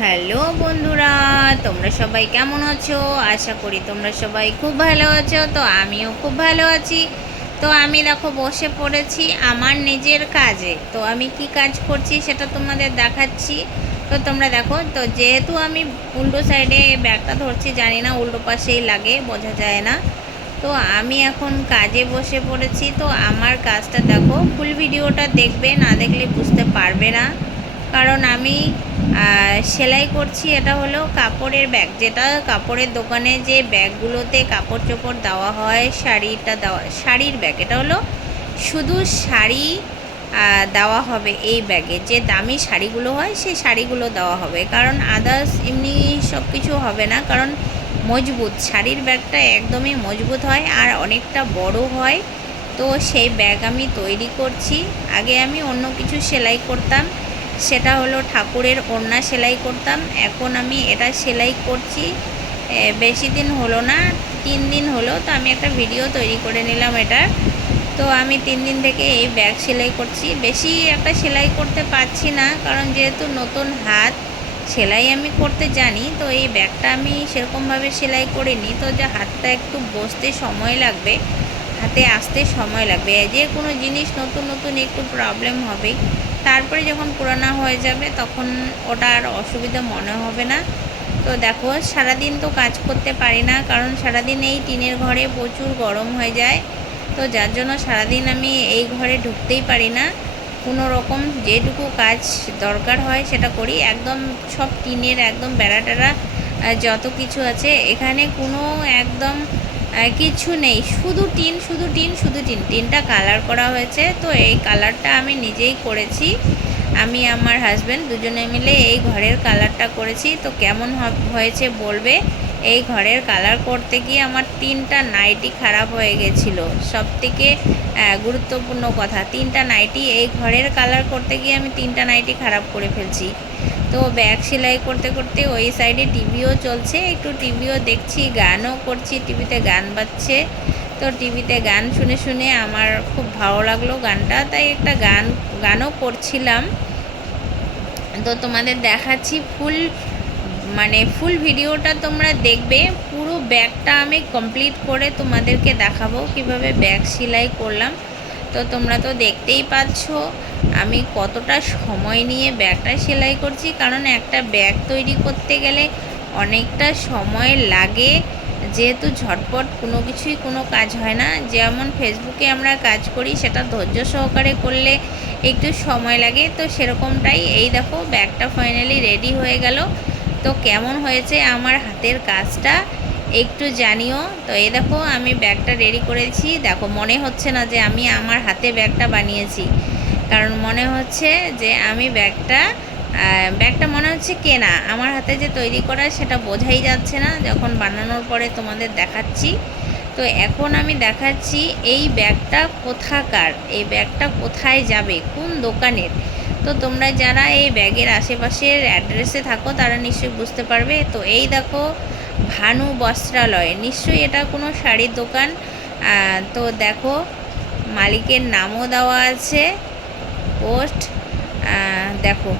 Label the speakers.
Speaker 1: Hello বন্ধুরা, তোমরা সবাই কেমন আছো? আশা করি তোমরা সবাই খুব ভালো আছো। তো আমিও খুব ভালো আছি। তো আমি দেখো বসে পড়েছি আমার নিজের কাজে। তো আমি কি কাজ করছি সেটা তোমাদের দেখাচ্ছি। তো তোমরা দেখো, তো যেহেতু আমি উল্টো সাইডে ব্যাগটা ধরছি, জানি না উল্টো পাশেই লাগে, বোঝা যায় না। তো আমি এখন কাজে বসে পড়েছি। তো আমার কাজটা দেখো ফুল ভিডিওটা দেখবে, না দেখলে বুঝতে পারবে না। কারণ আমি সেলাই করছি, এটা হলো কাপড়ের ব্যাগ যেটা কাপড়ের দোকানে যে ব্যাগগুলোতে কাপড় চোপড় দেওয়া হয়, শাড়িটা দেওয়া, শাড়ির ব্যাগ এটা হলো শুধু শাড়ি দেওয়া হবে এই ব্যাগে যে দামি শাড়িগুলো হয়, সেই শাড়িগুলো দেওয়া হবে। কারণ আদার্স এমনি সব কিছু হবে না। কারণ মজবুত, শাড়ির ব্যাগটা একদমই মজবুত হয় আর অনেকটা বড় হয়। তো সেই ব্যাগ আমি তৈরি করছি। আগে আমি অন্য কিছু সেলাই করতাম। সেটা হলো ঠাকুরের ওড়না সেলাই করতাম। এখন আমি এটা সেলাই করছি। বেশি দিন হলো না, তিন দিন হলো, তো আমি একটা ভিডিও তৈরি করে নিলাম এটা তো আমি তিন দিন থেকে এই ব্যাগ সেলাই করছি। বেশি একটা সেলাই করতে পারছি না, কারণ যেহেতু নতুন হাত, সেলাই আমি করতে জানি, তো এই ব্যাগটা আমি সেরকমভাবে সেলাই করিনি। তো যে হাতটা একটু বসতে সময় লাগবে, হাতে আসতে সময় লাগবে, যে কোনো জিনিস নতুন নতুন একটু প্রবলেম হবে। তারপরে যখন পুরানো হয়ে যাবে তখন ওটা আর অসুবিধা মনে হবে না। তো দেখো সারাদিন তো কাজ করতে পারি না কারণ সারাদিন এই টিনের ঘরে প্রচুর গরম হয়ে যায়। তো যার জন্য সারাদিন আমি এই ঘরে ঢুকতেই পারি না। কোনো রকম যেটুকু কাজ দরকার হয় সেটা করি। একদম সব টিনের একদম বেড়া আহ, যত কিছু আছে। এখানে কোনো একদম কিছু নেই, শুধু টিন শুধু টিন শুধু টিন। টিনটা কালার করা হয়েছে, তো এই কালারটা আমি নিজেই করেছি। আমি, আমার হাজব্যান্ড দুজনে মিলে এই ঘরের কালারটা করেছি। তো কেমন হয়েছে বলবে? এই ঘরের কালার করতে গিয়ে আমার তিনটা নাইটি খারাপ হয়ে গেছিল। সব থেকে গুরুত্বপূর্ণ কথা, তিনটা নাইটি এই ঘরের কালার করতে গিয়ে আমি তিনটা নাইটি খারাপ করে ফেলছি। তো ব্যাগ সেলাই করতে করতে ওই সাইডে টিভিও চলছে, একটু টিভিও দেখছি, গানও করছি টিভিতে গান বাজছে। তো টিভিতে গান শুনে শুনে আমার খুব ভালো লাগল গানটা, তাই একটা গান, গানও করছিলাম। তো তোমাদের দেখাচ্ছি ফুল মানে ফুল ভিডিওটা তোমরা দেখবে ব্যাগটা আমি কমপ্লিট করে তোমাদেরকে দেখাবো কীভাবে ব্যাগ সেলাই করলাম। তো তোমরা তো দেখতেই পাচ্ছ, আমি কতটা সময় নিয়ে ব্যাগটা সেলাই করছি, কারণ একটা ব্যাগ তৈরি করতে গেলে অনেকটা সময় লাগে। যেহেতু ঝটপট কোনো কিছুই কোনো কাজ হয় না, যেমন ফেসবুকে আমরা কাজ করি, সেটা ধৈর্য সহকারে করলে একটু সময় লাগে। তো সেরকমটাই, এই দেখো ব্যাগটা ফাইনালি রেডি হয়ে গেল। তো কেমন হয়েছে আমার হাতের কাজটা? একটু জানিও। তো এ দেখো, আমি ব্যাগটা রেডি করেছি। দেখো, মনে হচ্ছে না যে আমি আমার হাতে ব্যাগটা বানিয়েছি। কারণ মনে হচ্ছে যে আমি ব্যাগটা ব্যাগটা মনে হচ্ছে কেনা। আমার হাতে যে তৈরি করা সেটা বোঝাই যাচ্ছে না। যখন বানানোর পরে তোমাদের দেখাচ্ছি। তো এখন আমি দেখাচ্ছি এই ব্যাগটা কোথাকার, এই ব্যাগটা কোথায় যাবে, কোন দোকানের। তো তোমরা যারা এই ব্যাগের আশেপাশের অ্যাড্রেসে থাকো, তারা নিশ্চয়ই বুঝতে পারবে। তো এই দেখো, ভানু বস্ত্রালয়। নিশ্চয়ই এটা কোনো শাড়ির দোকান। তো দেখো, মালিকের নামও দেওয়া আছে। পোস্ট দেখো।